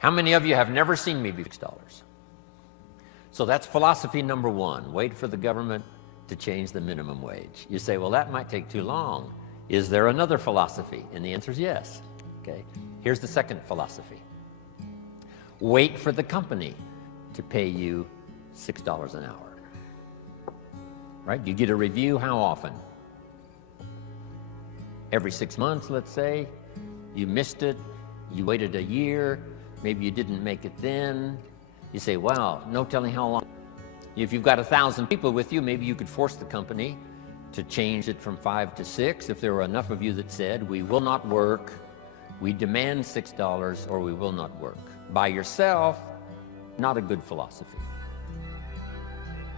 How many of you have never seen me before $6? So that's philosophy number one. Wait for the government to change the minimum wage. You say, well, that might take too long. Is there another philosophy? And the answer is yes. Okay. Here's the second philosophy. Wait for the company to pay you $6 an hour. Right? You get a review how often? Every 6 months, let's say. You missed it. You waited a year. Maybe you didn't make it then. You say, wow, no telling how long. If you've got 1,000 people with you, maybe you could force the company to change it from 5 to 6 if there were enough of you that said, we will not work, we demand $6, or we will not work. By yourself, not a good philosophy.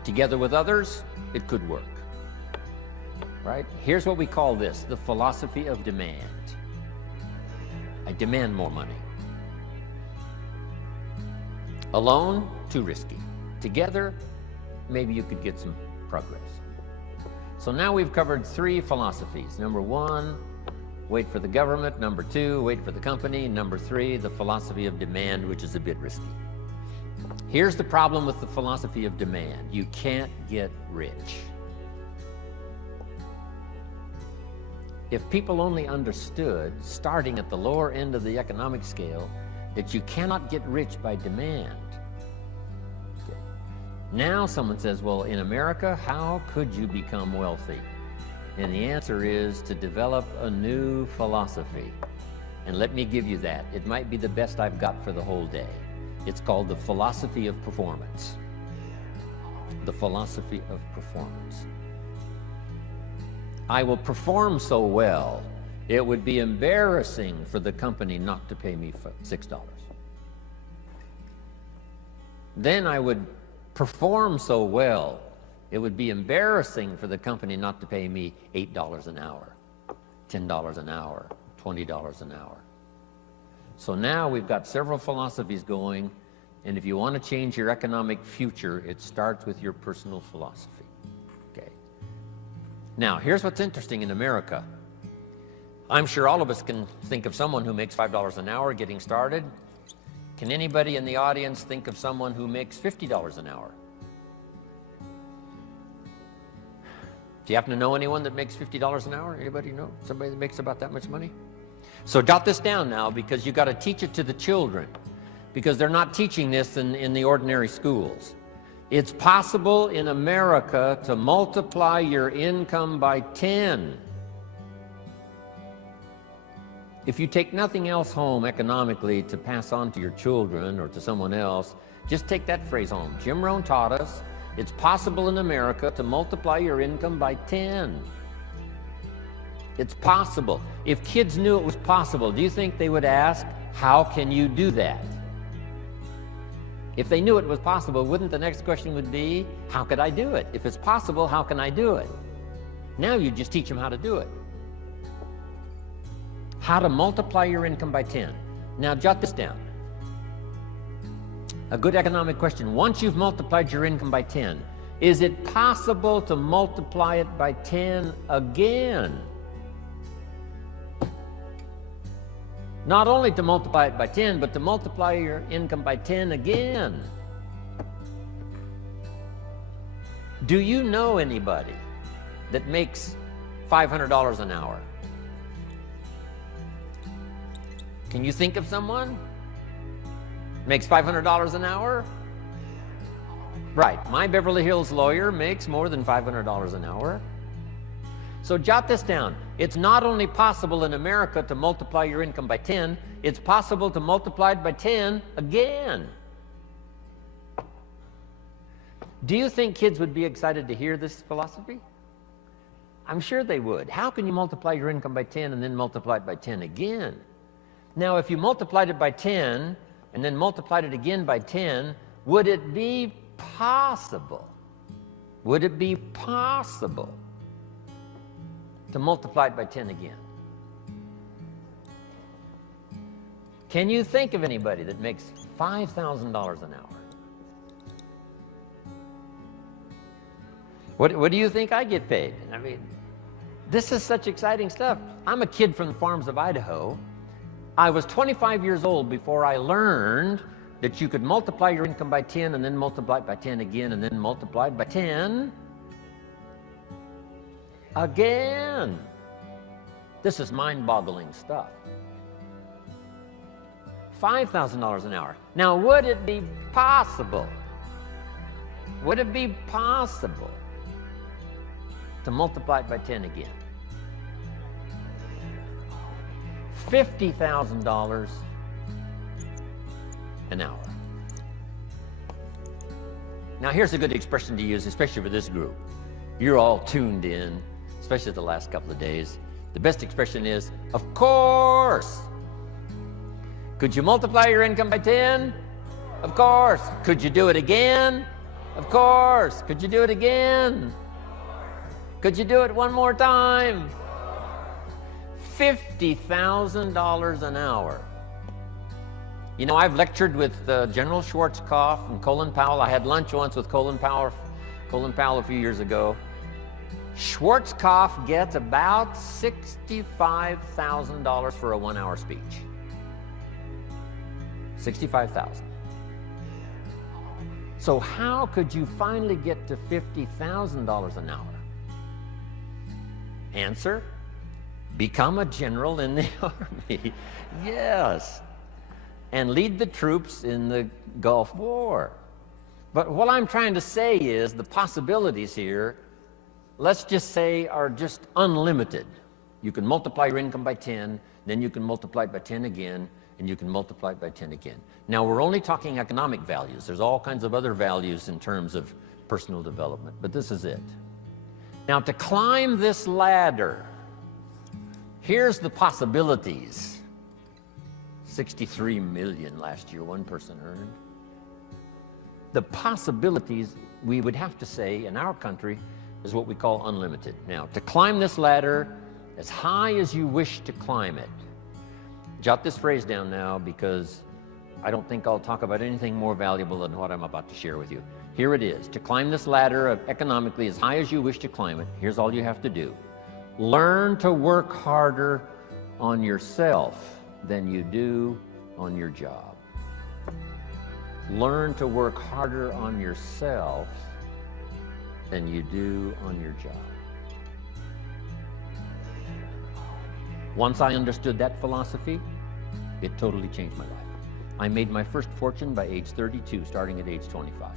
Together with others, it could work. Right? Here's what we call this, the philosophy of demand. I demand more money. Alone, too risky. Together, maybe you could get some progress. So now we've covered 3 philosophies. Number 1, wait for the government. Number 2, wait for the company. Number 3, the philosophy of demand, which is a bit risky. Here's the problem with the philosophy of demand. You can't get rich. If people only understood, starting at the lower end of the economic scale, that you cannot get rich by demand. Okay. Now someone says, well, in America, how could you become wealthy? And the answer is to develop a new philosophy. And let me give you that. It might be the best I've got for the whole day. It's called the philosophy of performance. The philosophy of performance. I will perform so well, it would be embarrassing for the company not to pay me $6. Then I would perform so well, it would be embarrassing for the company not to pay me $8 an hour, $10 an hour, $20 an hour. So now we've got several philosophies going, and if you want to change your economic future, it starts with your personal philosophy. Okay. Now, here's what's interesting in America. I'm sure all of us can think of someone who makes $5 an hour getting started. Can anybody in the audience think of someone who makes $50 an hour? Do you happen to know anyone that makes $50 an hour? Anybody know somebody that makes about that much money? So jot this down now, because you've got to teach it to the children, because they're not teaching this in the ordinary schools. It's possible in America to multiply your income by 10. If you take nothing else home economically to pass on to your children or to someone else, just take that phrase home. Jim Rohn taught us it's possible in America to multiply your income by 10. It's possible. If kids knew it was possible, do you think they would ask, how can you do that? If they knew it was possible, wouldn't the next question would be, how could I do it? If it's possible, how can I do it? Now you just teach them how to do it. How to multiply your income by 10. Now jot this down. A good economic question. Once you've multiplied your income by 10, is it possible to multiply it by 10 again? Not only to multiply it by 10, but to multiply your income by 10 again. Do you know anybody that makes $500 an hour? Can you think of someone? Makes $500 an hour? Right, my Beverly Hills lawyer makes more than $500 an hour. So jot this down. It's not only possible in America to multiply your income by 10, it's possible to multiply it by 10 again. Do you think kids would be excited to hear this philosophy? I'm sure they would. How can you multiply your income by 10 and then multiply it by 10 again? Now, if you multiplied it by 10 and then multiplied it again by 10, would it be possible? Would it be possible to multiply it by 10 again? Can you think of anybody that makes $5,000 an hour? What do you think I get paid? I mean, this is such exciting stuff. I'm a kid from the farms of Idaho, I was 25 years old before I learned that you could multiply your income by 10 and then multiply it by 10 again and then multiply it by 10 again. This is mind-boggling stuff. $5,000 an hour. Now, would it be possible? Would it be possible to multiply it by 10 again? $50,000 an hour. Now, here's a good expression to use, especially for this group. You're all tuned in, especially the last couple of days. The best expression is, of course. Could you multiply your income by 10? Of course. Could you do it again? Of course. Could you do it again? Could you do it one more time? $50,000 an hour. You know, I've lectured with General Schwarzkopf and Colin Powell. I had lunch once with Colin Powell a few years ago. Schwarzkopf gets about $65,000 for a 1-hour speech. $65,000. So how could you finally get to $50,000 an hour? Answer: become a general in the Army. Yes. And lead the troops in the Gulf War. But what I'm trying to say is the possibilities here, let's just say, are just unlimited. You can multiply your income by 10, then you can multiply it by 10 again, and you can multiply it by 10 again. Now, we're only talking economic values. There's all kinds of other values in terms of personal development, but this is it. Now, to climb this ladder, here's the possibilities. 63 million last year, one person earned. The possibilities, we would have to say, in our country, is what we call unlimited. Now, to climb this ladder as high as you wish to climb it, jot this phrase down now, because I don't think I'll talk about anything more valuable than what I'm about to share with you. Here it is. To climb this ladder economically as high as you wish to climb it, here's all you have to do. Learn to work harder on yourself than you do on your job. Learn to work harder on yourself than you do on your job. Once I understood that philosophy, it totally changed my life. I made my first fortune by age 32, starting at age 25.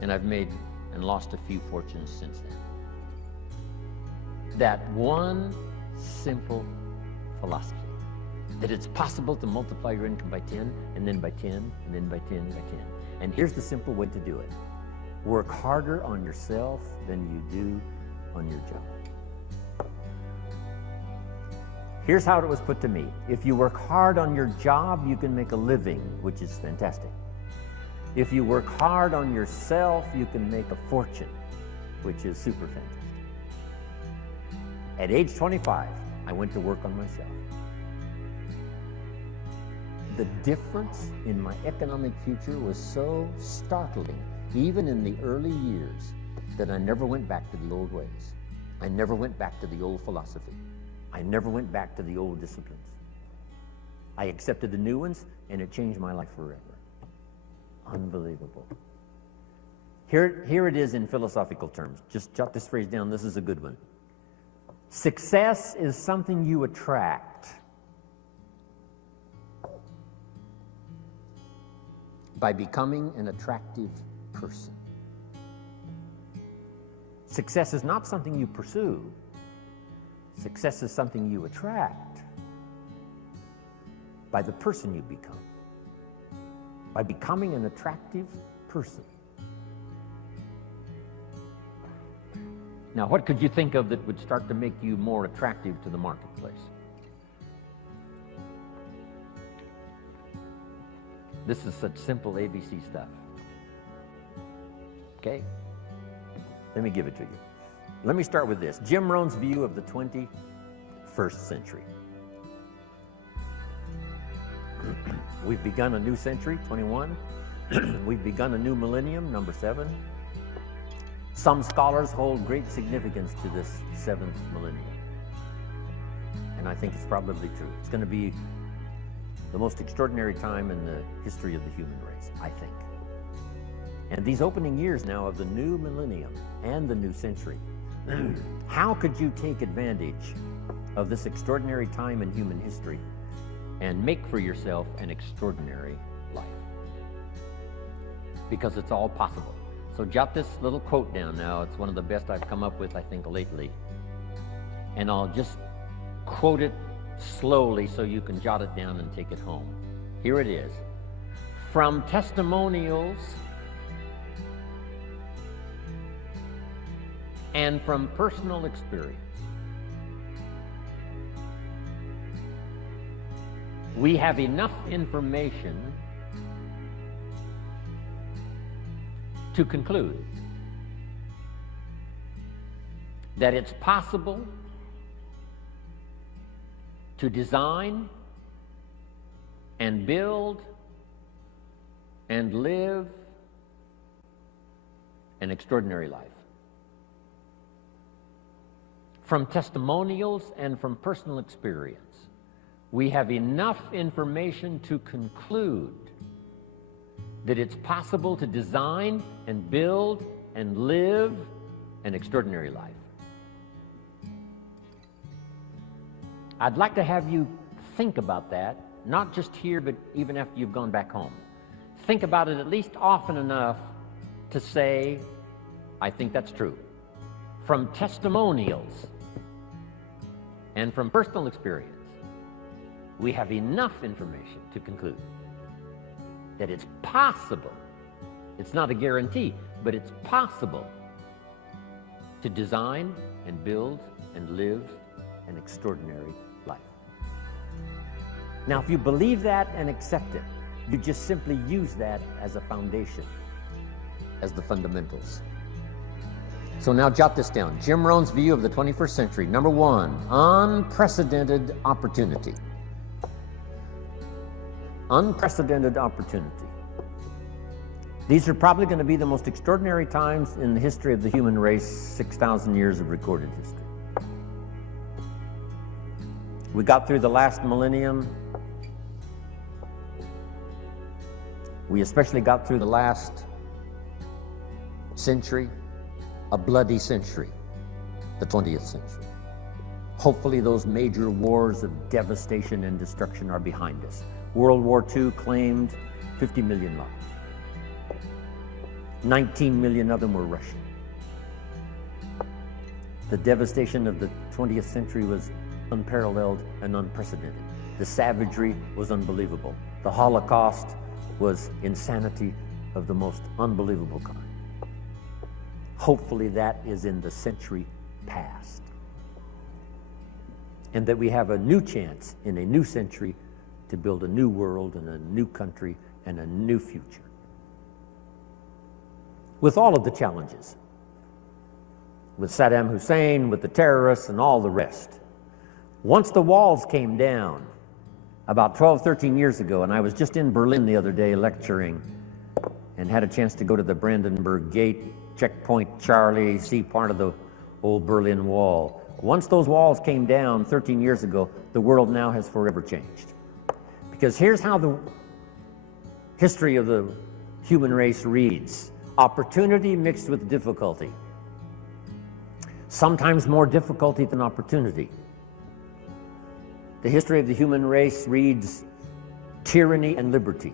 And I've made and lost a few fortunes since then. That one simple philosophy, that it's possible to multiply your income by 10, and then by 10, and then by 10, and by 10. And here's the simple way to do it. Work harder on yourself than you do on your job. Here's how it was put to me. If you work hard on your job, you can make a living, which is fantastic. If you work hard on yourself, you can make a fortune, which is super fantastic. At age 25, I went to work on myself. The difference in my economic future was so startling, even in the early years, that I never went back to the old ways. I never went back to the old philosophy. I never went back to the old disciplines. I accepted the new ones, and it changed my life forever. Unbelievable. Here it is in philosophical terms. Just jot this phrase down. This is a good one. Success is something you attract by becoming an attractive person. Success is not something you pursue. Success is something you attract by the person you become, by becoming an attractive person. Now, what could you think of that would start to make you more attractive to the marketplace? This is such simple ABC stuff. Okay? Let me give it to you. Let me start with this. Jim Rohn's view of the 21st century. We've begun a new century, 21. We've begun a new millennium, number 7. Some scholars hold great significance to this 7th millennium. and I think it's probably true. It's going to be the most extraordinary time in the history of the human race, I think. And these opening years now of the new millennium and the new century, how could you take advantage of this extraordinary time in human history and make for yourself an extraordinary life? Because it's all possible. So jot this little quote down now. It's one of the best I've come up with, I think, lately. And I'll just quote it slowly so you can jot it down and take it home. Here it is. From testimonials and from personal experience, we have enough information to conclude that it's possible to design and build and live an extraordinary life. From testimonials and from personal experience, we have enough information to conclude that it's possible to design and build and live an extraordinary life. I'd like to have you think about that, not just here, but even after you've gone back home. Think about it at least often enough to say, I think that's true. From testimonials and from personal experience, we have enough information to conclude that it's possible, it's not a guarantee, but it's possible to design and build and live an extraordinary life. Now, if you believe that and accept it, you just simply use that as a foundation, as the fundamentals. So now jot this down. Jim Rohn's view of the 21st century. Number one, unprecedented opportunity. Unprecedented opportunity. These are probably going to be the most extraordinary times in the history of the human race, 6,000 years of recorded history. We got through the last millennium. We especially got through the last century, a bloody century, the 20th century. Hopefully those major wars of devastation and destruction are behind us. World War II claimed 50 million lives. 19 million of them were Russian. The devastation of the 20th century was unparalleled and unprecedented. The savagery was unbelievable. The Holocaust was insanity of the most unbelievable kind. Hopefully that is in the century past. And that we have a new chance in a new century to build a new world and a new country and a new future. With all of the challenges. With Saddam Hussein, with the terrorists, and all the rest. Once the walls came down, about 12, 13 years ago, and I was just in Berlin the other day lecturing and had a chance to go to the Brandenburg Gate, Checkpoint Charlie, see part of the old Berlin Wall. Once those walls came down 13 years ago, the world now has forever changed. Because here's how the history of the human race reads. Opportunity mixed with difficulty. Sometimes more difficulty than opportunity. The history of the human race reads tyranny and liberty.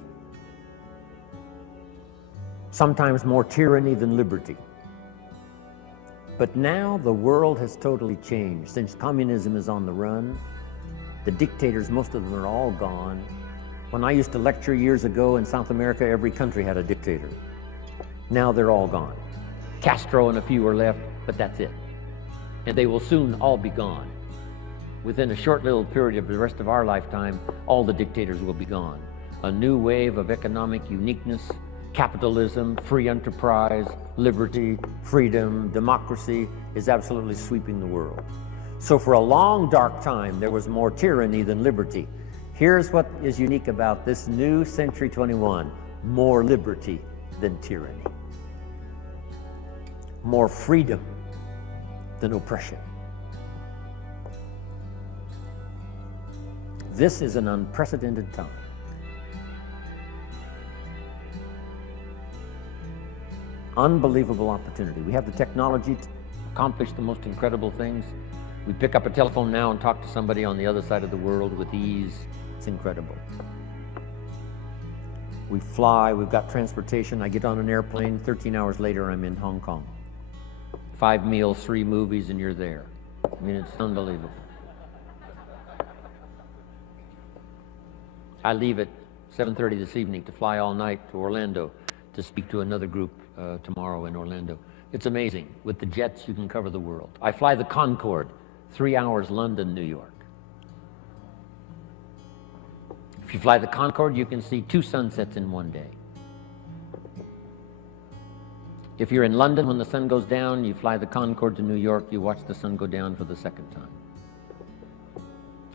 Sometimes more tyranny than liberty. But now the world has totally changed. Since communism is on the run, the dictators, most of them are all gone. When I used to lecture years ago in South America, every country had a dictator. Now they're all gone. Castro and a few are left, but that's it. And they will soon all be gone. Within a short little period of the rest of our lifetime, all the dictators will be gone. A new wave of economic uniqueness, capitalism, free enterprise, liberty, freedom, democracy is absolutely sweeping the world. So for a long, dark time, there was more tyranny than liberty. Here's what is unique about this new Century 21, more liberty than tyranny. More freedom than oppression. This is an unprecedented time. Unbelievable opportunity. We have the technology to accomplish the most incredible things. We pick up a telephone now and talk to somebody on the other side of the world with ease. It's incredible. We fly, we've got transportation. I get on an airplane, 13 hours later I'm in Hong Kong. 5 meals, 3 movies, and you're there. I mean, it's unbelievable. I leave at 7:30 this evening to fly all night to Orlando to speak to another group tomorrow in Orlando. It's amazing. With the jets, you can cover the world. I fly the Concorde, 3 hours London, New York. If you fly the Concorde, you can see 2 sunsets in one day. If you're in London when the sun goes down, you fly the Concorde to New York, you watch the sun go down for the second time.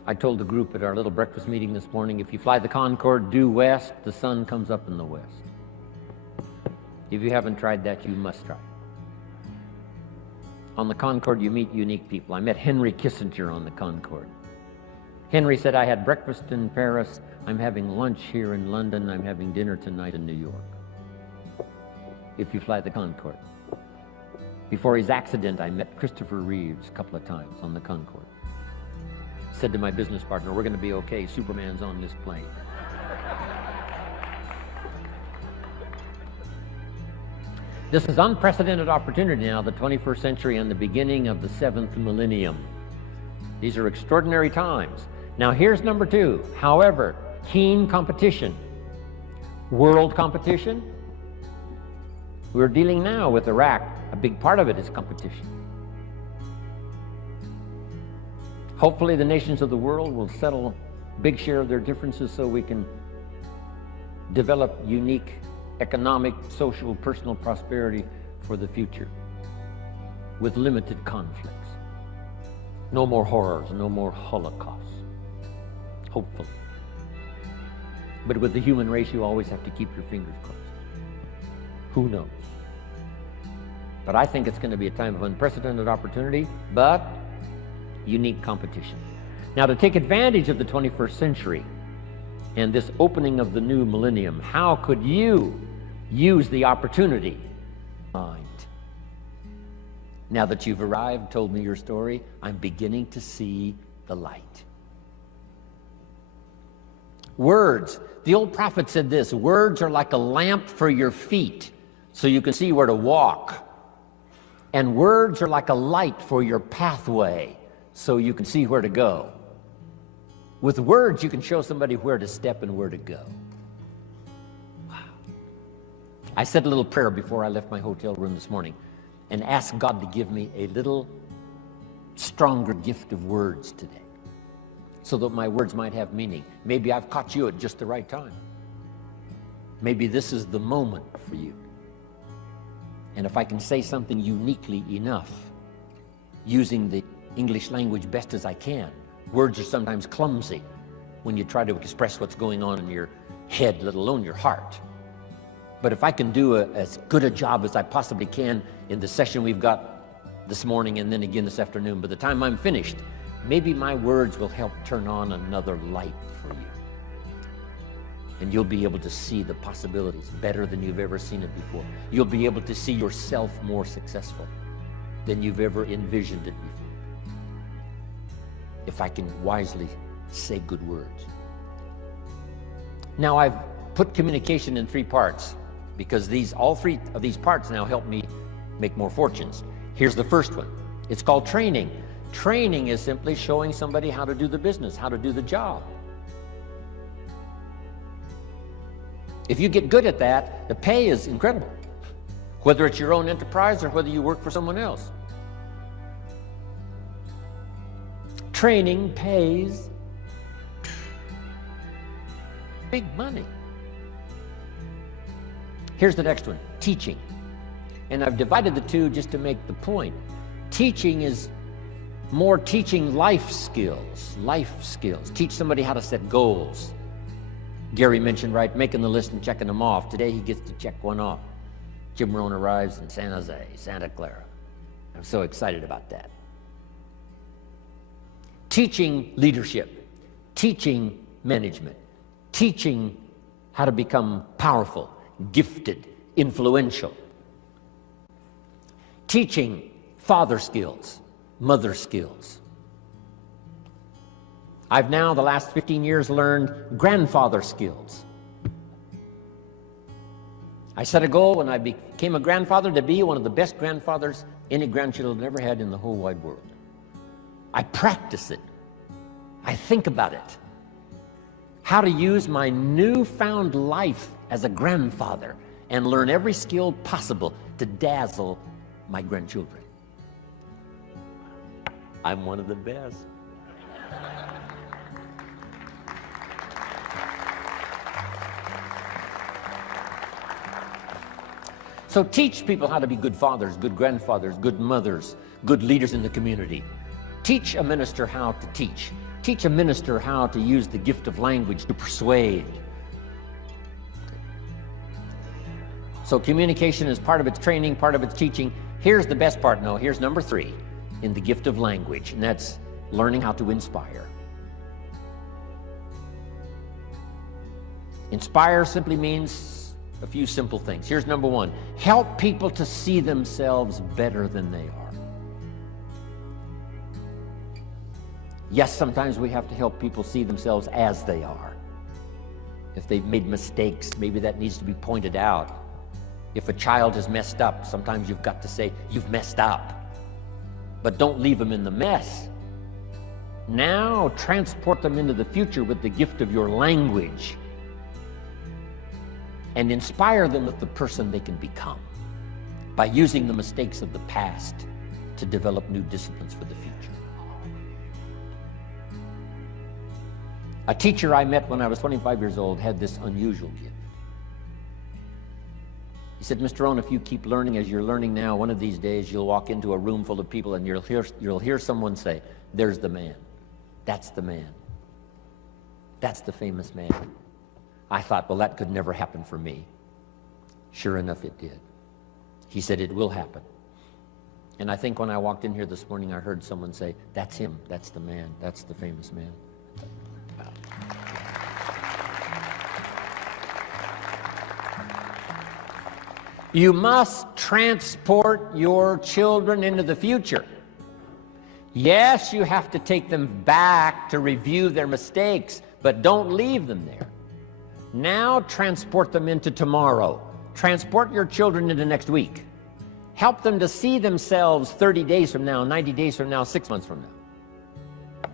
I told the group at our little breakfast meeting this morning, if you fly the Concorde due west, the sun comes up in the west. If you haven't tried that, you must try. On the Concorde, you meet unique people. I met Henry Kissinger on the Concorde. Henry said, I had breakfast in Paris, I'm having lunch here in London, I'm having dinner tonight in New York. If you fly the Concorde. Before his accident, I met Christopher Reeves a couple of times on the Concorde. Said to my business partner, we're going to be okay, Superman's on this plane. This is unprecedented opportunity now, the 21st century and the beginning of the 7th millennium. These are extraordinary times. Now here's number 2. However, keen competition. World competition. We're dealing now with Iraq. A big part of it is competition. Hopefully the nations of the world will settle a big share of their differences so we can develop unique economic, social, personal prosperity for the future with limited conflicts. No more horrors, no more holocausts, hopefully. But with the human race, you always have to keep your fingers crossed. Who knows? But I think it's going to be a time of unprecedented opportunity, but unique competition. Now, to take advantage of the 21st century and this opening of the new millennium, how could you use the opportunity? Now that you've arrived, told me your story, I'm beginning to see the light. Words. The old prophet said this, words are like a lamp for your feet, so you can see where to walk. And words are like a light for your pathway, so you can see where to go. With words, you can show somebody where to step and where to go. Wow. I said a little prayer before I left my hotel room this morning and asked God to give me a little stronger gift of words today so that my words might have meaning. Maybe I've caught you at just the right time. Maybe this is the moment for you. And if I can say something uniquely enough, using the English language best as I can. Words are sometimes clumsy when you try to express what's going on in your head, let alone your heart. But if I can do as good a job as I possibly can in the session we've got this morning and then again this afternoon, by the time I'm finished, maybe my words will help turn on another light for you. And you'll be able to see the possibilities better than you've ever seen it before. You'll be able to see yourself more successful than you've ever envisioned it before. If I can wisely say good words. Now I've put communication in 3 parts because all 3 of these parts now help me make more fortunes. Here's the first one. It's called training. Training is simply showing somebody how to do the business, how to do the job. If you get good at that, the pay is incredible. Whether it's your own enterprise or whether you work for someone else. Training pays big money. Here's the next one, teaching. And I've divided the 2 just to make the point. Teaching is more teaching life skills. Teach somebody how to set goals. Gary mentioned, right, making the list and checking them off. Today he gets to check one off. Jimrohn arrives in San Jose, Santa Clara. I'm so excited about that. Teaching leadership. teaching management, teaching how to become powerful, gifted, influential, teaching father skills, mother skills. I've now, the last 15 years, learned grandfather skills. I set a goal when I became a grandfather to be one of the best grandfathers any grandchildren ever had in the whole wide world. I practice it. I think about it. How to use my newfound life as a grandfather and learn every skill possible to dazzle my grandchildren. I'm one of the best. So teach people how to be good fathers, good grandfathers, good mothers, good leaders in the community. Teach a minister how to teach. Teach a minister how to use the gift of language to persuade. So communication is part of its training, part of its teaching. Here's the best part. No, here's number 3 in the gift of language, and that's learning how to inspire. Inspire simply means a few simple things. Here's number 1. Help people to see themselves better than they are. Yes, sometimes we have to help people see themselves as they are. If they've made mistakes, maybe that needs to be pointed out. If a child has messed up, sometimes you've got to say, you've messed up. But don't leave them in the mess. Now transport them into the future with the gift of your language and inspire them with the person they can become by using the mistakes of the past to develop new disciplines for the future. A teacher I met when I was 25 years old had this unusual gift. He said, Mr. Rohn, if you keep learning as you're learning now, one of these days you'll walk into a room full of people and you'll hear someone say, there's the man. That's the man. That's the famous man. I thought, well, that could never happen for me. Sure enough, it did. He said, it will happen. And I think when I walked in here this morning, I heard someone say, that's him, that's the man, that's the famous man. You must transport your children into the future. Yes, you have to take them back to review their mistakes, but don't leave them there. Now transport them into tomorrow. Transport your children into next week. Help them to see themselves 30 days from now, 90 days from now, 6 months from now.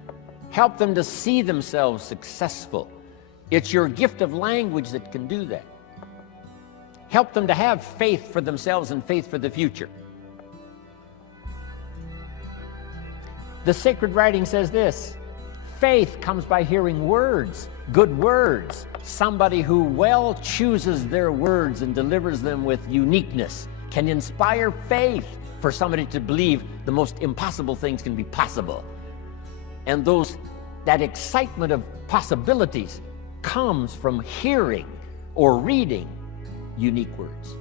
Help them to see themselves successful. It's your gift of language that can do that. Help them to have faith for themselves and faith for the future. The sacred writing says this: faith comes by hearing words, good words. Somebody who well chooses their words and delivers them with uniqueness can inspire faith for somebody to believe the most impossible things can be possible. And that excitement of possibilities comes from hearing or reading unique words.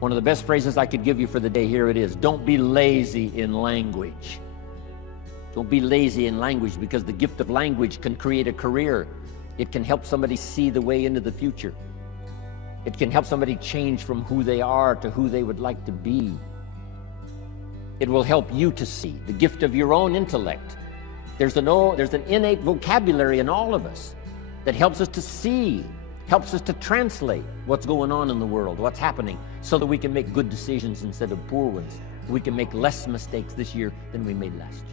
One of the best phrases I could give you for the day, here it is: don't be lazy in language. Don't be lazy in language, because the gift of language can create a career. It can help somebody see the way into the future. It can help somebody change from who they are to who they would like to be. It will help you to see the gift of your own intellect. There's an innate vocabulary in all of us that helps us to see, helps us to translate what's going on in the world, what's happening, so that we can make good decisions instead of poor ones. We can make less mistakes this year than we made last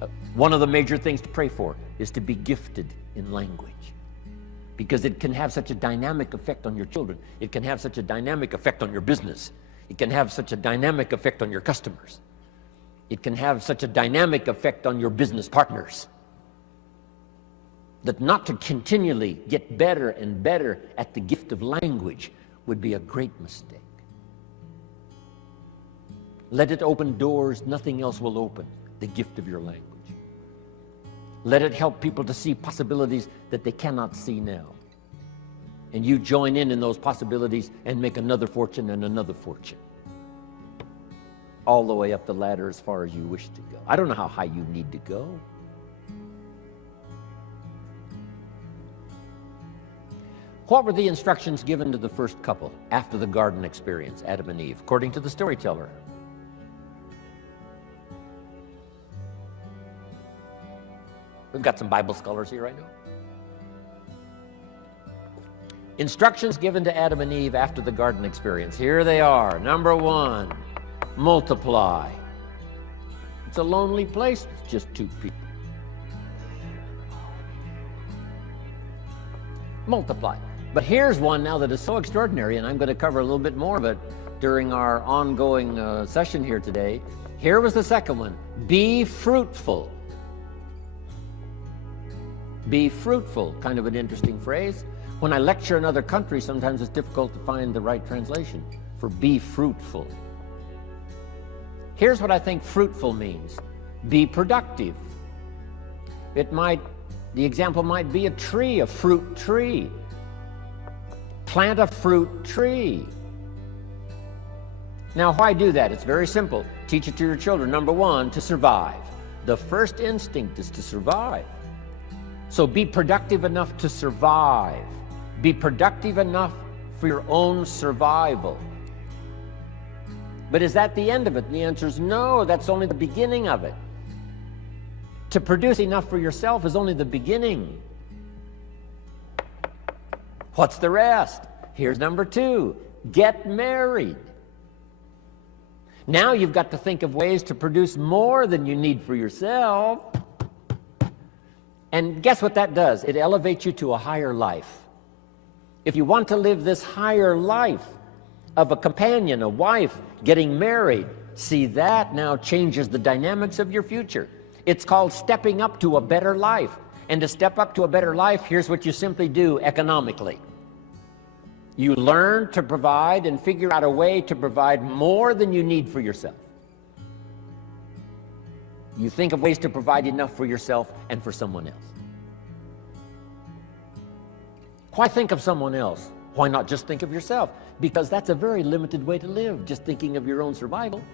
year. One of the major things to pray for is to be gifted in language, because it can have such a dynamic effect on your children. It can have such a dynamic effect on your business. It can have such a dynamic effect on your customers. It can have such a dynamic effect on your business partners, that not to continually get better and better at the gift of language would be a great mistake. Let it open doors nothing else will open, the gift of your language. Let it help people to see possibilities that they cannot see now. And you join in those possibilities and make another fortune and another fortune. all the way up the ladder as far as you wish to go. I don't know how high you need to go. What were the instructions given to the first couple after the garden experience, Adam and Eve, according to the storyteller? We've got some Bible scholars here right now. Instructions given to Adam and Eve after the garden experience. Here they are. Number 1, multiply. It's a lonely place with just 2 people. Multiply. But here's one now that is so extraordinary, and I'm going to cover a little bit more of it during our ongoing session here today. Here was the second one. Be fruitful. Be fruitful. Kind of an interesting phrase. When I lecture in other countries, sometimes it's difficult to find the right translation for be fruitful. Here's what I think fruitful means. Be productive. The example might be a tree, a fruit tree. Plant a fruit tree. Now, why do that? It's very simple. Teach it to your children. Number 1, to survive. The first instinct is to survive. So be productive enough to survive. Be productive enough for your own survival. But is that the end of it? And the answer is no, that's only the beginning of it. To produce enough for yourself is only the beginning. What's the rest? Here's number 2, get married. Now you've got to think of ways to produce more than you need for yourself. And guess what that does? It elevates you to a higher life. If you want to live this higher life of a companion, a wife, getting married, see, that now changes the dynamics of your future. It's called stepping up to a better life. And to step up to a better life, here's what you simply do economically. You learn to provide and figure out a way to provide more than you need for yourself. You think of ways to provide enough for yourself and for someone else. Why think of someone else? Why not just think of yourself? Because that's a very limited way to live, just thinking of your own survival.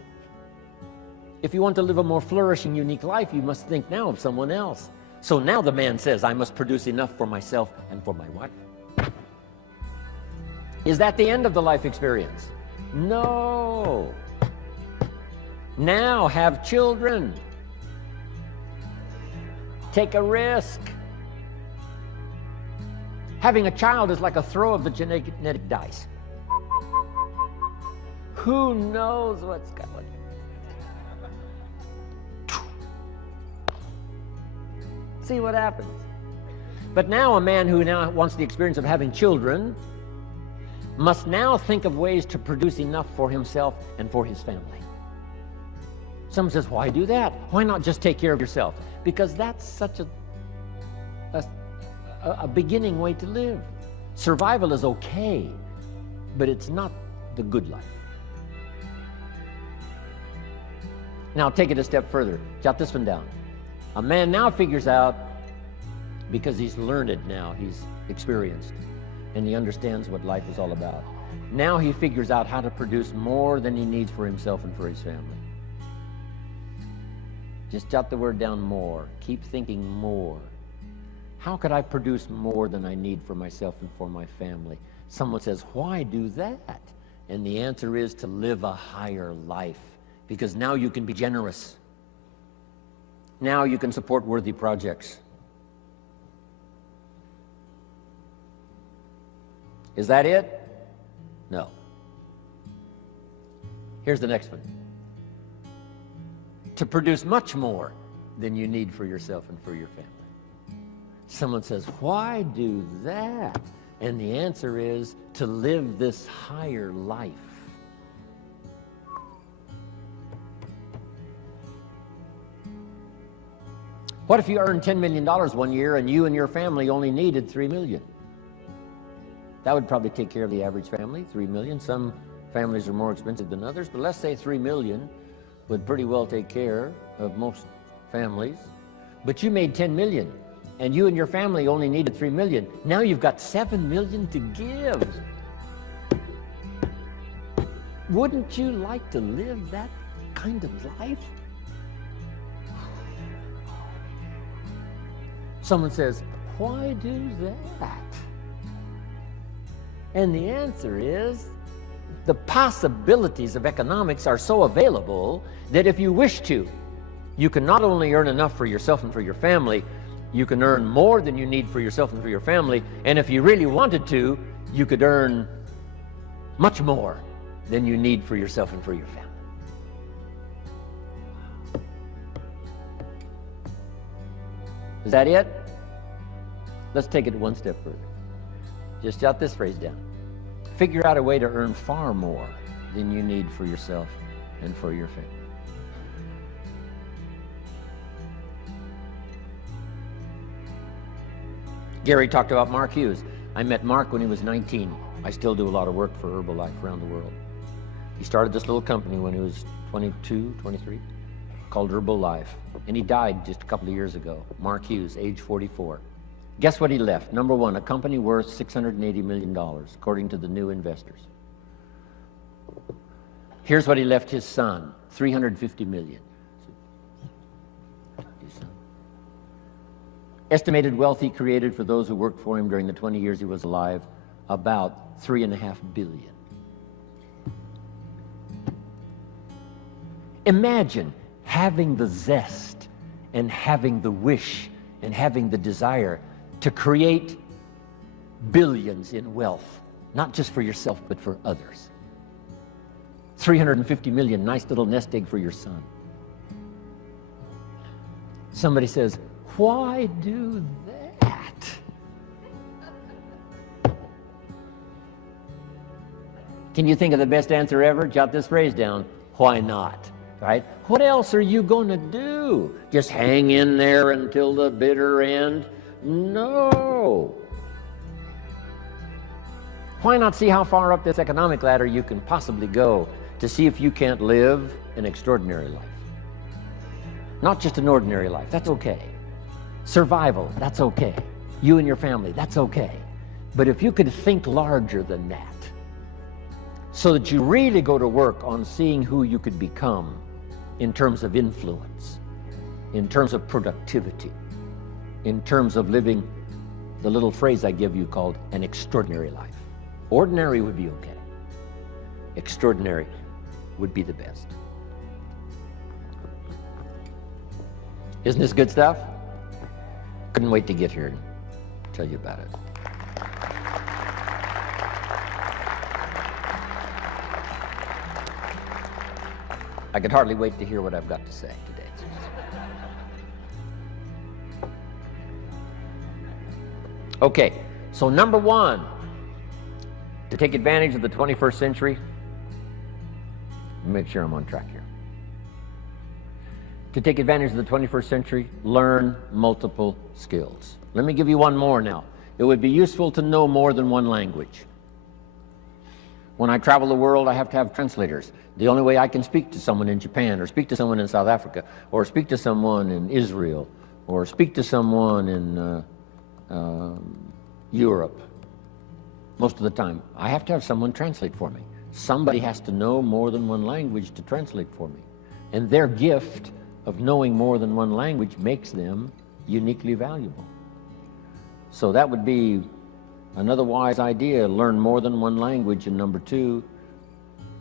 If you want to live a more flourishing, unique life, you must think now of someone else. So now the man says, I must produce enough for myself and for my wife. Is that the end of the life experience? No. Now have children. Take a risk. Having a child is like a throw of the genetic dice. Who knows what's going on? See what happens. But now a man who now wants the experience of having children must now think of ways to produce enough for himself and for his family. Someone says, why do that? Why not just take care of yourself? Because that's such a beginning way to live. Survival is okay, but it's not the good life. Now take it a step further. Jot this one down. A man now figures out, because he's learned now, he's experienced, and he understands what life is all about. Now he figures out how to produce more than he needs for himself and for his family. Just jot the word down, more. Keep thinking more. How could I produce more than I need for myself and for my family? Someone says, why do that? And the answer is to live a higher life, because now you can be generous. Now you can support worthy projects. Is that it? No. Here's the next one. To produce much more than you need for yourself and for your family. Someone says, why do that? And the answer is to live this higher life. What if you earned $10 million one year and you and your family only needed $3 million? That would probably take care of the average family, $3 million. Some families are more expensive than others, but let's say $3 million would pretty well take care of most families. But you made $10 million, and you and your family only needed $3 million. Now you've got $7 million to give. Wouldn't you like to live that kind of life? Someone says, why do that? And the answer is, the possibilities of economics are so available that if you wish to, you can not only earn enough for yourself and for your family, you can earn more than you need for yourself and for your family, and if you really wanted to, you could earn much more than you need for yourself and for your family. Is that it? Let's take it one step further. Just jot this phrase down. Figure out a way to earn far more than you need for yourself and for your family. Gary talked about Mark Hughes. I met Mark when he was 19. I still do a lot of work for Herbalife around the world. He started this little company when he was 22, 23, called Herbalife. And he died just a couple of years ago. Mark Hughes, age 44. Guess what he left? Number one, a company worth $680 million, according to the new investors. Here's what he left his son, $350 million. His son. Estimated wealth he created for those who worked for him during the 20 years he was alive, about $3.5 billion. Imagine having the zest and having the wish and having the desire to create billions in wealth, not just for yourself, but for others. 350 million, nice little nest egg for your son. Somebody says, why do that? Can you think of the best answer ever? Jot this phrase down. Why not? Right? What else are you going to do? Just hang in there until the bitter end? No. Why not see how far up this economic ladder you can possibly go to see if you can't live an extraordinary life? Not just an ordinary life, that's okay. Survival, that's okay. You and your family, that's okay. But if you could think larger than that, so that you really go to work on seeing who you could become in terms of influence, in terms of productivity, in terms of living the little phrase I give you called an extraordinary life. Ordinary would be okay. Extraordinary would be the best. Isn't this good stuff? Couldn't wait to get here and tell you about it. I could hardly wait to hear what I've got to say today. Okay, so number one, to take advantage of the 21st century, make sure I'm on track here. To take advantage of the 21st century, learn multiple skills. Let me give you one more now. It would be useful to know more than one language. When I travel the world, I have to have translators. The only way I can speak to someone in Japan, or speak to someone in South Africa, or speak to someone in Israel, or speak to someone in Europe, most of the time, I have to have someone translate for me. Somebody has to know more than one language to translate for me. And their gift of knowing more than one language makes them uniquely valuable. So that would be another wise idea. Learn more than one language, and number two,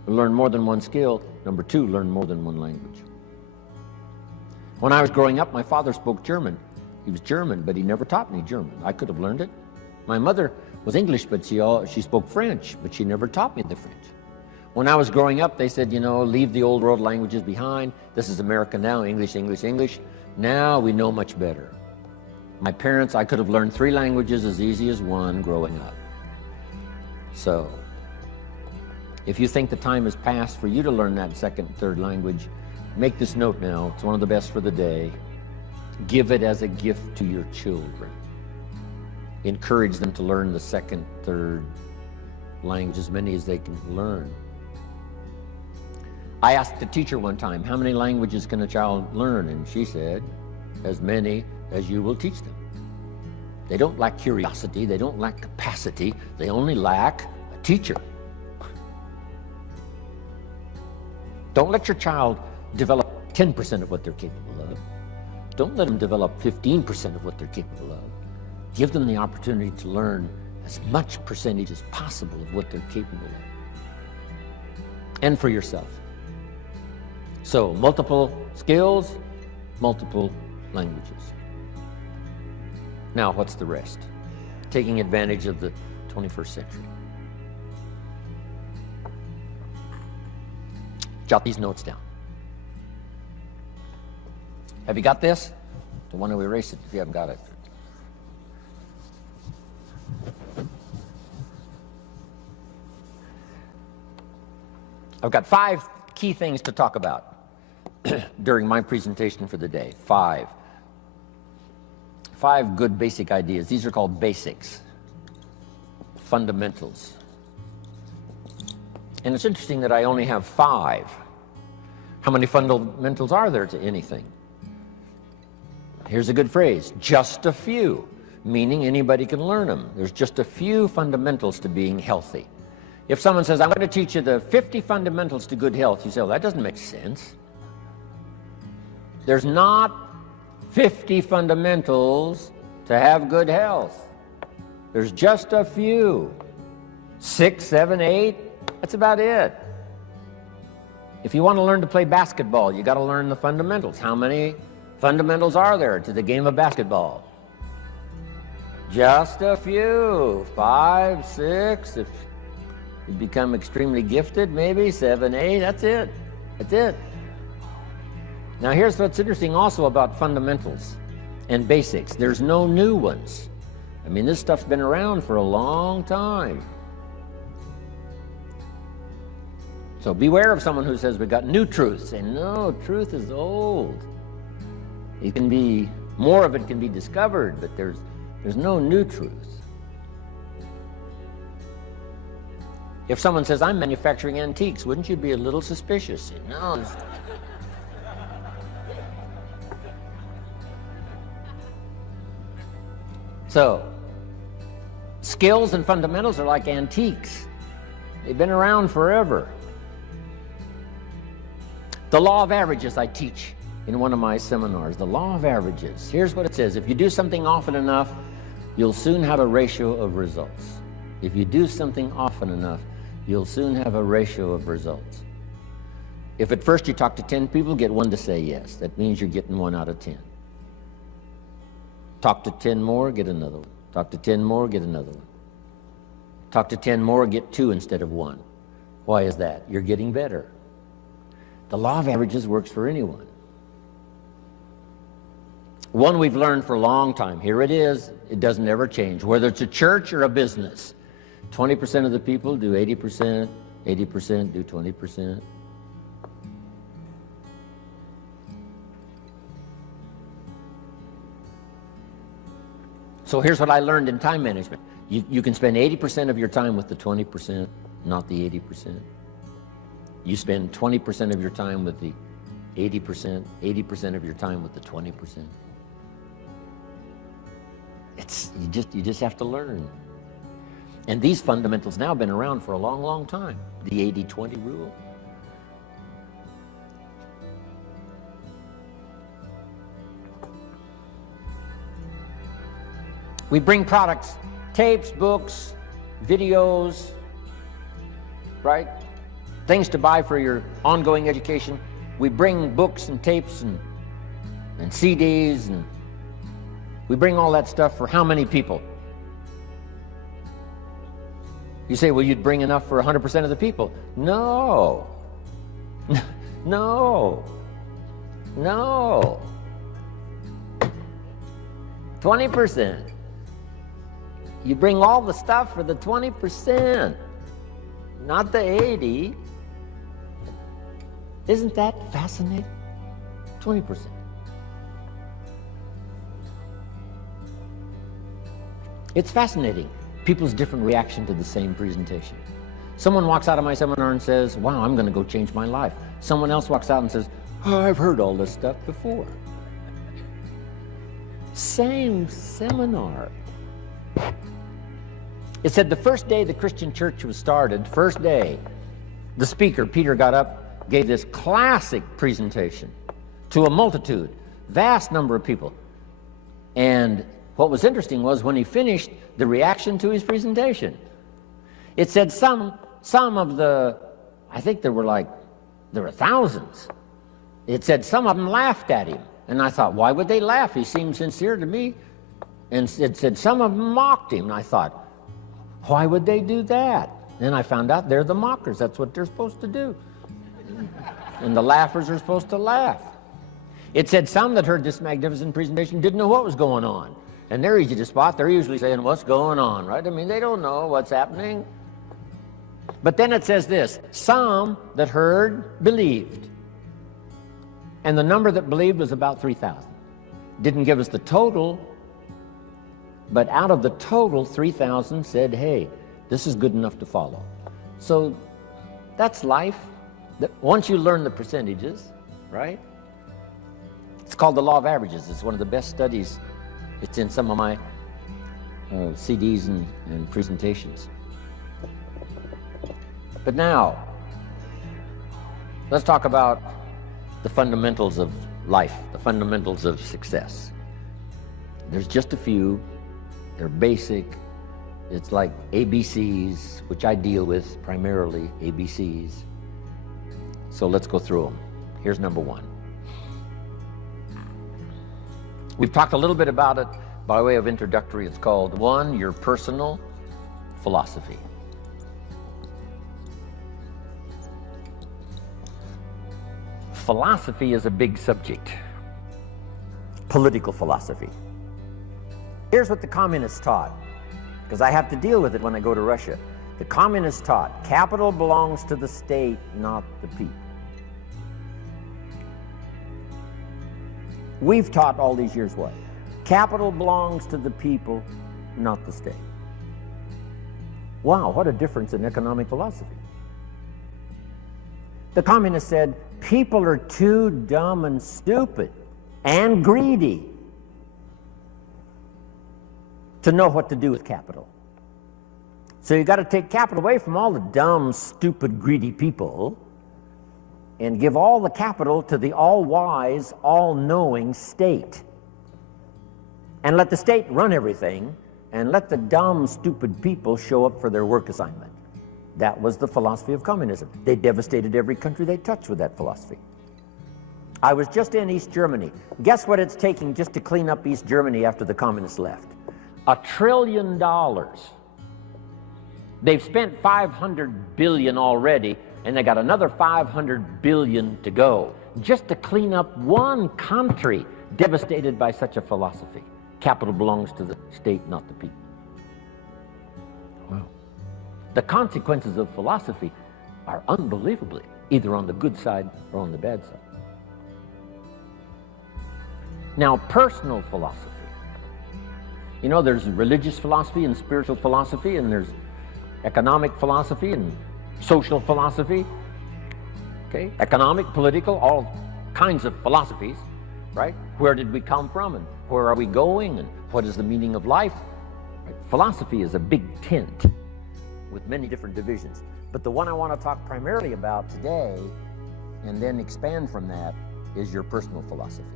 learn more than one skill. Number two, learn more than one language. When I was growing up, my father spoke German. He was German, but he never taught me German. I could have learned it. My mother was English, but she spoke French, but she never taught me the French. When I was growing up, they said, you know, leave the old world languages behind. This is America now, English, English, English. Now we know much better. My parents, I could have learned 3 languages as easy as one growing up. So, if you think the time has passed for you to learn that second, third language, make this note now. It's one of the best for the day. Give it as a gift to your children. Encourage them to learn the second, third language, as many as they can learn. I asked a teacher one time, how many languages can a child learn? And she said, as many as you will teach them. They don't lack curiosity, they don't lack capacity, they only lack a teacher. Don't let your child develop 10% of what they're capable of. Don't let them develop 15% of what they're capable of. Give them the opportunity to learn as much percentage as possible of what they're capable of. And for yourself. So, multiple skills, multiple languages. Now, what's the rest? Taking advantage of the 21st century. Jot these notes down. Have you got this? Don't want to erase it if you haven't got it. I've got 5 key things to talk about during my presentation for the day. 5 good basic ideas. These are called basics, fundamentals. And it's interesting that I only have 5. How many fundamentals are there to anything? Here's a good phrase, just a few, meaning anybody can learn them. There's just a few fundamentals to being healthy. If someone says, I'm going to teach you the 50 fundamentals to good health, you say, well, that doesn't make sense. There's not 50 fundamentals to have good health. There's just a few. 6, 7, 8, that's about it. If you want to learn to play basketball, you got to learn the fundamentals. How many fundamentals are there to the game of basketball? Just a few. 5, 6, if you become extremely gifted, maybe 7, 8, that's it. That's it. Now here's what's interesting also about fundamentals and basics. There's no new ones. I mean, this stuff's been around for a long time. So beware of someone who says we got new truths. And no, truth is old. It can be, more of it can be discovered, but there's no new truth. If someone says, I'm manufacturing antiques, wouldn't you be a little suspicious? Say, no. So, skills and fundamentals are like antiques. They've been around forever. The law of averages I teach in one of my seminars. The law of averages. Here's what it says. If you do something often enough, you'll soon have a ratio of results. If you do something often enough, you'll soon have a ratio of results. If at first you talk to 10 people, get 1 to say yes. That means you're getting 1 out of 10. Talk to 10 more, get another one. Talk to 10 more, get another one. Talk to 10 more, get 2 instead of 1. Why is that? You're getting better. The law of averages works for anyone. One we've learned for a long time. Here it is. It doesn't ever change. Whether it's a church or a business, 20% of the people do 80%, 80% do 20%. So here's what I learned in time management. You can spend 80% of your time with the 20%, not the 80%. You spend 20% of your time with the 80%, 80% of your time with the 20%. You just have to learn. And these fundamentals now have been around for a long, long time. The 80-20 rule. We bring products, tapes, books, videos, right? Things to buy for your ongoing education. We bring books and tapes and CDs, and we bring all that stuff for how many people? You say, well, you'd bring enough for 100% of the people. No. No. No. 20%. You bring all the stuff for the 20%, not the 80%. Isn't that fascinating? 20%. It's fascinating, people's different reaction to the same presentation. Someone walks out of my seminar and says, wow, I'm going to go change my life. Someone else walks out and says, oh, I've heard all this stuff before. Same seminar. It said the first day the Christian church was started, first day, the speaker, Peter, got up, gave this classic presentation to a multitude, vast number of people. And what was interesting was when he finished, the reaction to his presentation. It said some of the, I think there were thousands. It said some of them laughed at him. And I thought, why would they laugh? He seemed sincere to me. And it said some of them mocked him. And I thought, why would they do that? Then I found out they're the mockers. That's what they're supposed to do. And the laughers are supposed to laugh. It said some that heard this magnificent presentation didn't know what was going on. And they're easy to spot. They're usually saying, what's going on, right? I mean, they don't know what's happening. But then it says this, some that heard believed. And the number that believed was about 3,000. Didn't give us the total, but out of the total, 3,000 said, hey, this is good enough to follow. So that's life. Once you learn the percentages, right? It's called the law of averages. It's one of the best studies. It's in some of my CDs and presentations. But now, let's talk about the fundamentals of life, the fundamentals of success. There's just a few. They're basic. It's like ABCs, which I deal with primarily, ABCs. So let's go through them. Here's number one. We've talked a little bit about it by way of introductory. It's called, one, your personal philosophy. Philosophy is a big subject. Political philosophy. Here's what the communists taught, because I have to deal with it when I go to Russia. The communists taught, capital belongs to the state, not the people. We've taught all these years what? Capital belongs to the people, not the state. Wow, what a difference in economic philosophy. The communists said, people are too dumb and stupid and greedy to know what to do with capital. So you got to take capital away from all the dumb, stupid, greedy people and give all the capital to the all-wise, all-knowing state. And let the state run everything, and let the dumb, stupid people show up for their work assignment. That was the philosophy of communism. They devastated every country they touched with that philosophy. I was just in East Germany. Guess what it's taking just to clean up East Germany after the communists left? $1 trillion. They've spent $500 billion already, and they got another $500 billion to go, just to clean up one country devastated by such a philosophy. Capital belongs to the state, not the people. Wow. The consequences of philosophy are unbelievably either on the good side or on the bad side. Now, personal philosophy. You know, there's religious philosophy and spiritual philosophy, and there's economic philosophy and social philosophy. Okay, economic, political, all kinds of philosophies, right? Where did we come from, and where are we going, and what is the meaning of life? Right? Philosophy is a big tent with many different divisions. But the one I want to talk primarily about today, and then expand from that, is your personal philosophy.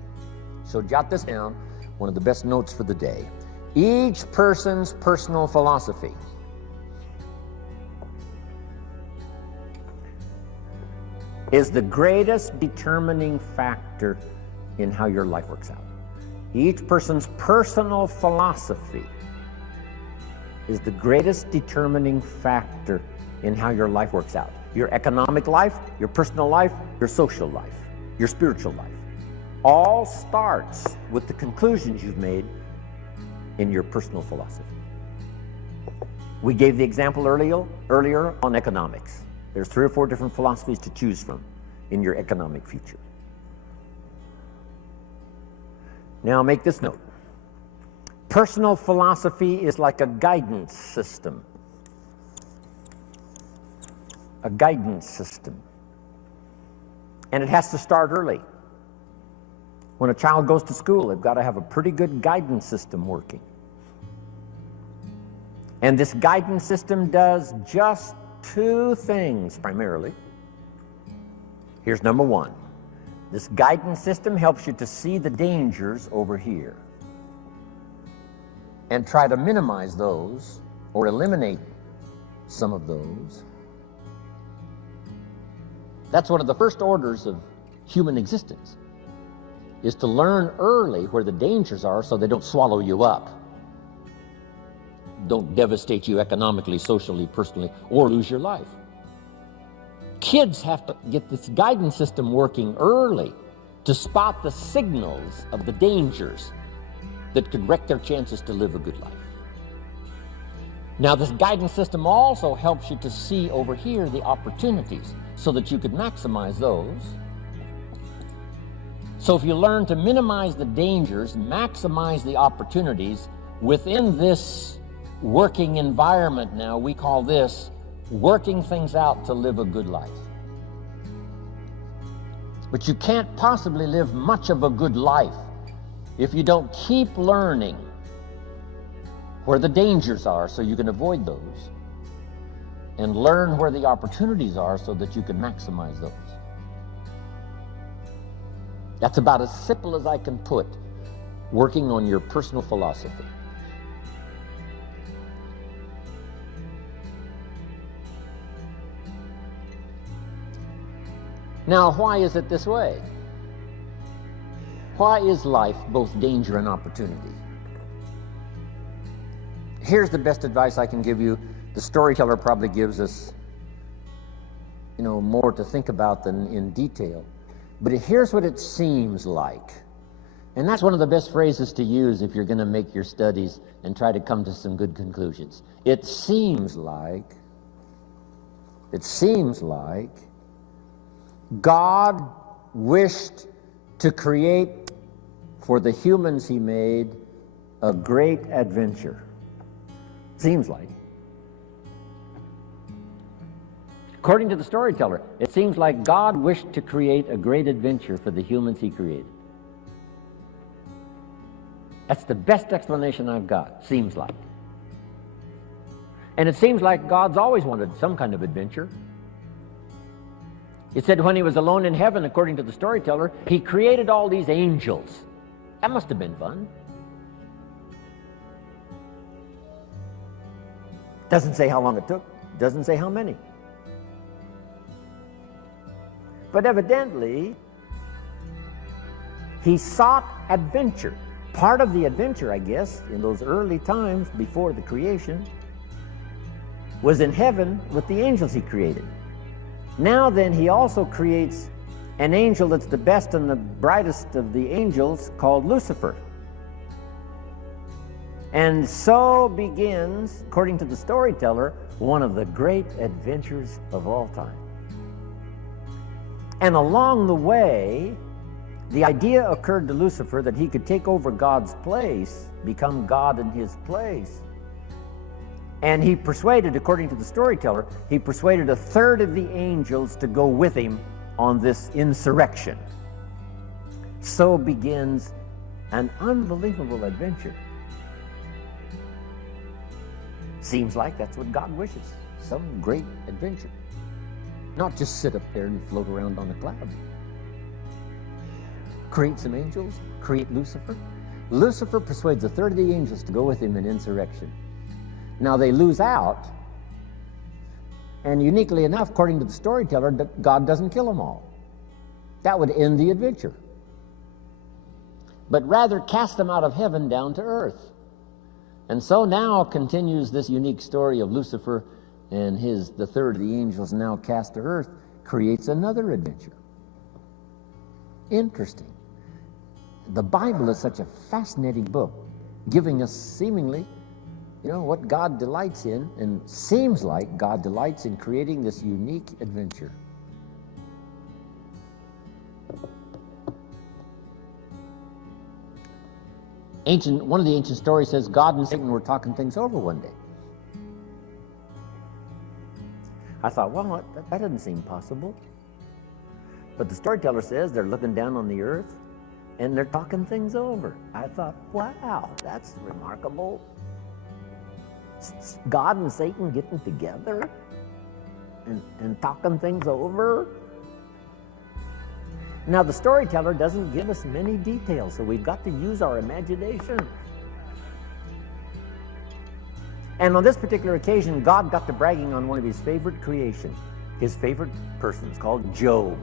So jot this down, one of the best notes for the day. Each person's personal philosophy is the greatest determining factor in how your life works out. Each person's personal philosophy is the greatest determining factor in how your life works out. Your economic life, your personal life, your social life, your spiritual life. All starts with the conclusions you've made in your personal philosophy. We gave the example earlier on economics. There's 3 or 4 different philosophies to choose from in your economic future. Now make this note. Personal philosophy is like a guidance system. A guidance system. And it has to start early. When a child goes to school, they've got to have a pretty good guidance system working. And this guidance system does just 2 things primarily. Here's number one. This guidance system helps you to see the dangers over here and try to minimize those or eliminate some of those. That's one of the first orders of human existence, is to learn early where the dangers are so they don't swallow you up, don't devastate you economically, socially, personally, or lose your life. Kids have to get this guidance system working early to spot the signals of the dangers that could wreck their chances to live a good life. Now, this guidance system also helps you to see over here the opportunities so that you could maximize those. So if you learn to minimize the dangers, maximize the opportunities within this working environment now, we call this working things out to live a good life. But you can't possibly live much of a good life if you don't keep learning where the dangers are so you can avoid those, and learn where the opportunities are so that you can maximize those. That's about as simple as I can put working on your personal philosophy. Now, why is it this way? Why is life both danger and opportunity? Here's the best advice I can give you. The storyteller probably gives us, more to think about than in detail. But here's what it seems like. And that's one of the best phrases to use if you're going to make your studies and try to come to some good conclusions. It seems like God wished to create for the humans he made a great adventure. Seems like. According to the storyteller, it seems like God wished to create a great adventure for the humans he created. That's the best explanation I've got, seems like. And it seems like God's always wanted some kind of adventure. It said when he was alone in heaven, according to the storyteller, he created all these angels. That must have been fun. Doesn't say how long it took, doesn't say how many. But evidently, he sought adventure. Part of the adventure, I guess, in those early times before the creation, was in heaven with the angels he created. Now then, he also creates an angel that's the best and the brightest of the angels, called Lucifer. And so begins, according to the storyteller, one of the great adventures of all time. And along the way, the idea occurred to Lucifer that he could take over God's place, become God in his place. And he persuaded, according to the storyteller, he persuaded a third of the angels to go with him on this insurrection. So begins an unbelievable adventure. Seems like that's what God wishes, some great adventure. Not just sit up there and float around on a cloud. Create some angels, create Lucifer. Lucifer persuades a third of the angels to go with him in insurrection. Now they lose out, and uniquely enough, according to the storyteller, God doesn't kill them all. That would end the adventure. But rather cast them out of heaven down to earth. And so now continues this unique story of Lucifer and the third of the angels now cast to earth, creates another adventure. Interesting. The Bible is such a fascinating book, giving us seemingly, what God delights in, and seems like God delights in creating this unique adventure. One of the ancient stories says God and Satan were talking things over one day. I thought, well, that doesn't seem possible. But the storyteller says they're looking down on the earth and they're talking things over. I thought, wow, that's remarkable. God and Satan getting together and talking things over. Now, the storyteller doesn't give us many details, so we've got to use our imagination. And on this particular occasion, God got to bragging on one of his favorite creations, his favorite persons, called Job.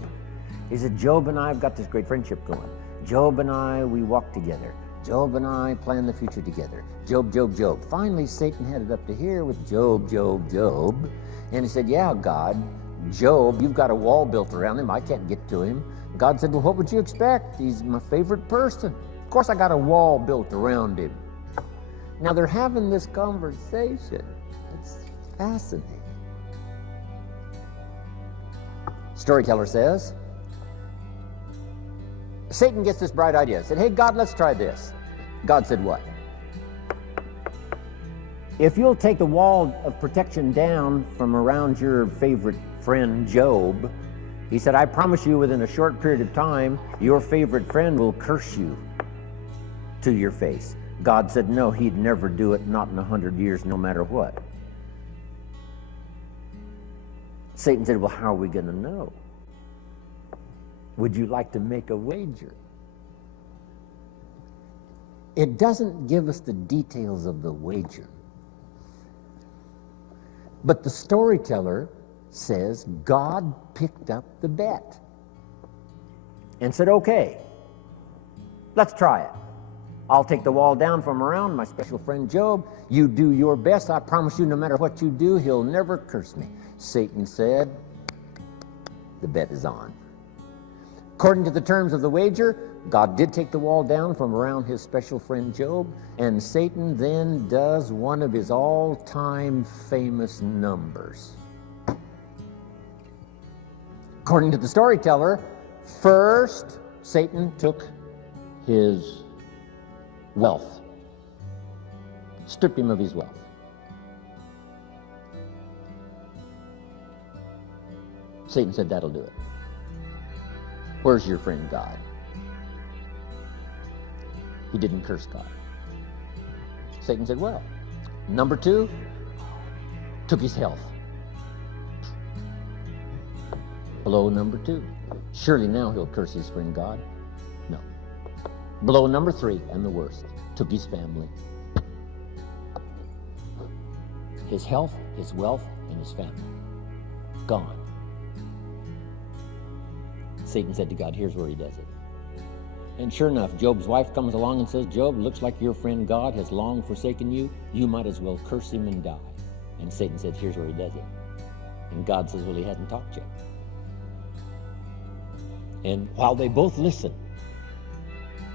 He said, Job and I have got this great friendship going. Job and I, we walk together. Job and I plan the future together. Job, Job, Job. Finally, Satan headed up to here with Job, Job, Job. And he said, yeah, God, Job, you've got a wall built around him. I can't get to him. God said, well, what would you expect? He's my favorite person. Of course, I got a wall built around him. Now, they're having this conversation. It's fascinating. Storyteller says, Satan gets this bright idea. Said, hey, God, let's try this. God said what? If you'll take the wall of protection down from around your favorite friend, Job, he said, I promise you within a short period of time, your favorite friend will curse you to your face. God said, no, he'd never do it, not in 100 years, no matter what. Satan said, well, how are we going to know? Would you like to make a wager? It doesn't give us the details of the wager. But the storyteller says God picked up the bet and said, okay, let's try it. I'll take the wall down from around my special friend Job. You do your best. I promise you, no matter what you do, he'll never curse me. Satan said, the bet is on. According to the terms of the wager, God did take the wall down from around his special friend Job, and Satan then does one of his all-time famous numbers. According to the storyteller, first Satan took his wealth, stripped him of his wealth. Satan said, that'll do it. Where's your friend God? He didn't curse God. Satan said, well, number two, took his health. Blow number two. Surely now he'll curse his friend God. No. Blow number three, and the worst, took his family. His health, his wealth, and his family. Gone. Satan said to God, here's where he does it. And sure enough, Job's wife comes along and says, Job, looks like your friend God has long forsaken you. You might as well curse him and die. And Satan said, here's where he does it. And God says, well, he hasn't talked yet. And while they both listen,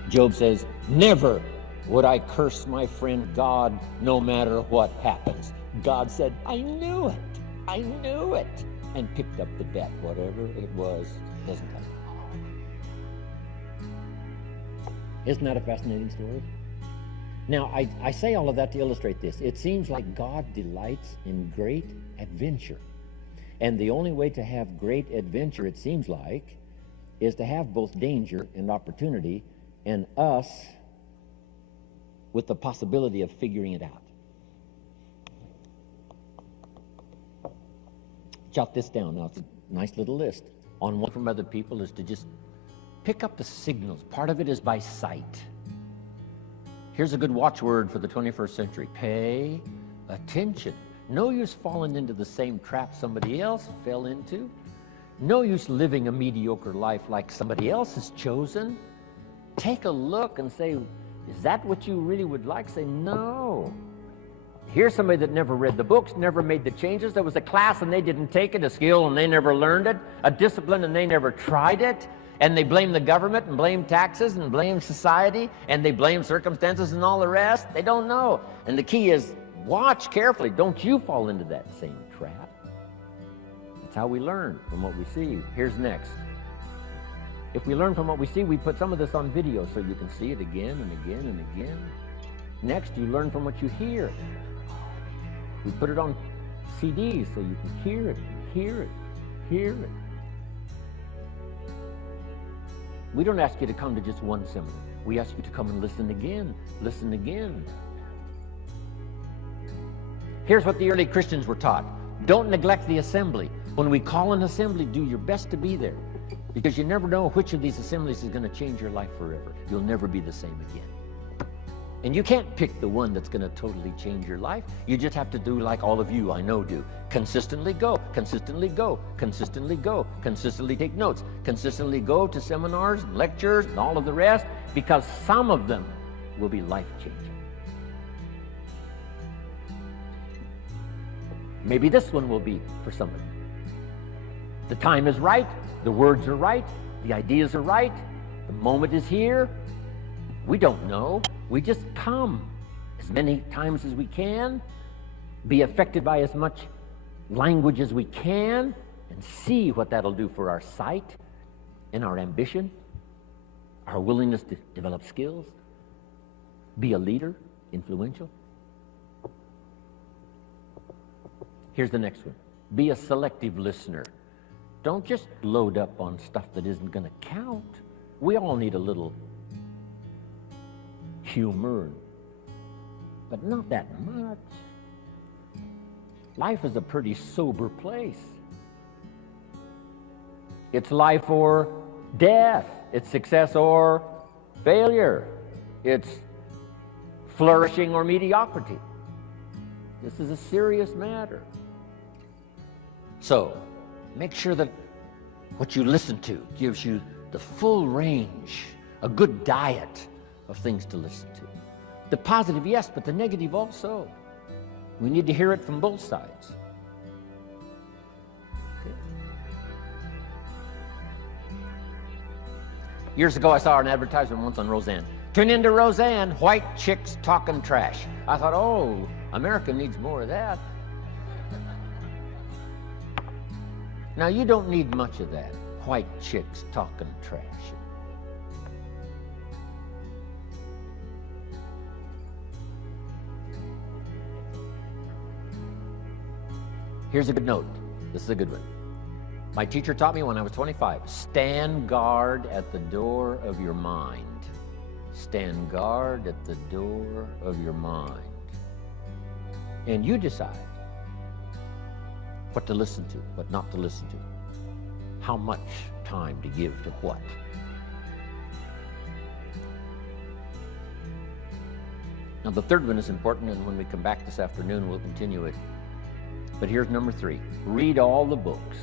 Job says, never would I curse my friend God no matter what happens. God said, I knew it. I knew it. And picked up the bet. Whatever it was, doesn't matter. Isn't that a fascinating story? Now, I say all of that to illustrate this. It seems like God delights in great adventure. And the only way to have great adventure, it seems like, is to have both danger and opportunity, and us with the possibility of figuring it out. Jot this down. Now, it's a nice little list. On one from other people is to just pick up the signals. Part of it is by sight. Here's a good watchword for the 21st century. Pay attention. No use falling into the same trap somebody else fell into. No use living a mediocre life like somebody else has chosen. Take a look and say, is that what you really would like? Say, no. Here's somebody that never read the books, never made the changes. There was a class and they didn't take it, a skill and they never learned it, a discipline and they never tried it. And they blame the government and blame taxes and blame society and they blame circumstances and all the rest. They don't know. And the key is watch carefully. Don't you fall into that same trap. That's how we learn from what we see. Here's next. If we learn from what we see, we put some of this on video so you can see it again and again and again. Next, you learn from what you hear. We put it on CDs so you can hear it, hear it, hear it. We don't ask you to come to just one seminar. We ask you to come and listen again, listen again. Here's what the early Christians were taught. Don't neglect the assembly. When we call an assembly, do your best to be there. Because you never know which of these assemblies is going to change your life forever. You'll never be the same again. And you can't pick the one that's going to totally change your life. You just have to do like all of you I know do. Consistently go, consistently go, consistently go, consistently take notes, consistently go to seminars, and lectures, and all of the rest, because some of them will be life-changing. Maybe this one will be for some of you. The time is right, the words are right, the ideas are right, the moment is here. We don't know. We just come as many times as we can, be affected by as much language as we can, and see what that'll do for our sight and our ambition, our willingness to develop skills, be a leader, influential. Here's the next one. Be a selective listener. Don't just load up on stuff that isn't going to count. We all need a little humor, but not that much. Life is a pretty sober place. It's life or death. It's success or failure. It's flourishing or mediocrity. This is a serious matter. So, make sure that what you listen to gives you the full range, a good diet of things to listen to. The positive, yes, but the negative also. We need to hear it from both sides. Okay. Years ago, I saw an advertisement once on Roseanne. Tune into Roseanne, white chicks talking trash. I thought, oh, America needs more of that. Now, you don't need much of that, white chicks talking trash. Here's a good note. This is a good one. My teacher taught me when I was 25, stand guard at the door of your mind. Stand guard at the door of your mind. And you decide what to listen to, what not to listen to. How much time to give to what. Now the third one is important, and when we come back this afternoon, we'll continue it. But here's number 3. Read all the books.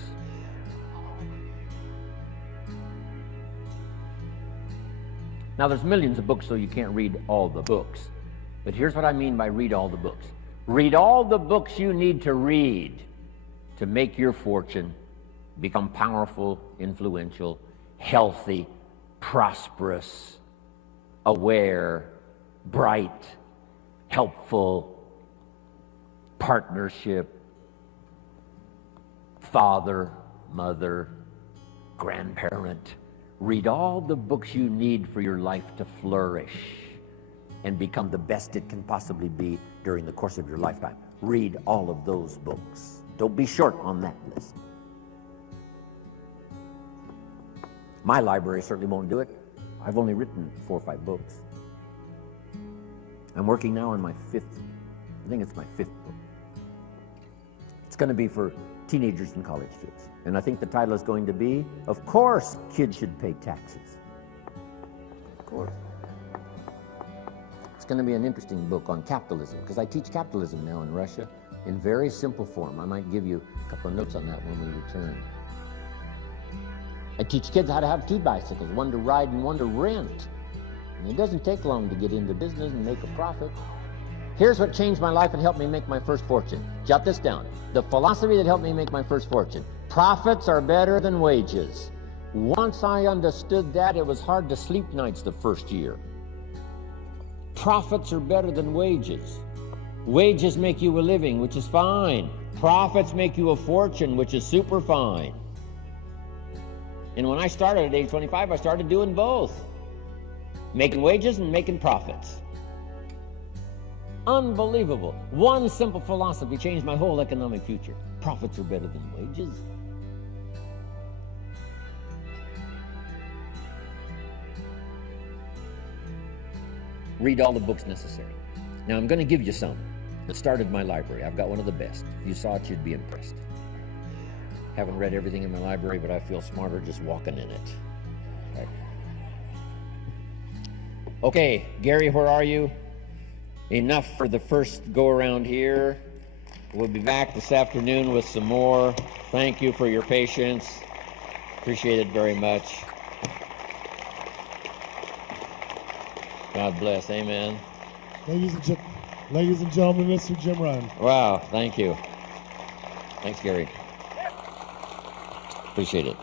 Now there's millions of books, so you can't read all the books. But here's what I mean by read all the books. Read all the books you need to read to make your fortune, become powerful, influential, healthy, prosperous, aware, bright, helpful, partnership, father, mother, grandparent. Read all the books you need for your life to flourish and become the best it can possibly be during the course of your lifetime. Read all of those books. Don't be short on that list. My library certainly won't do it. I've only written 4 or 5 books. I'm working now on my 5th. I think it's my 5th book. It's going to be for teenagers and college kids. And I think the title is going to be, of course, kids should pay taxes. Of course. It's going to be an interesting book on capitalism, because I teach capitalism now in Russia in very simple form. I might give you a couple of notes on that when we return. I teach kids how to have 2 bicycles, one to ride and one to rent. And it doesn't take long to get into business and make a profit. Here's what changed my life and helped me make my first fortune. Jot this down. The philosophy that helped me make my first fortune. Profits are better than wages. Once I understood that, it was hard to sleep nights the first year. Profits are better than wages. Wages make you a living, which is fine. Profits make you a fortune, which is super fine. And when I started at age 25, I started doing both. Making wages and making profits. Unbelievable. One simple philosophy changed my whole economic future. Profits are better than wages. Read all the books necessary. Now I'm going to give you some that started my library. I've got one of the best. If you saw it, you'd be impressed. Haven't read everything in my library, but I feel smarter just walking in it. Right. Okay, Gary, where are you? Enough for the first go around here. We'll be back this afternoon with some more. Thank you for your patience. Appreciate it very much. God bless. Amen. Ladies and gentlemen, Mr. Jim Rohn. Wow, thank you. Thanks, Gary. Appreciate it.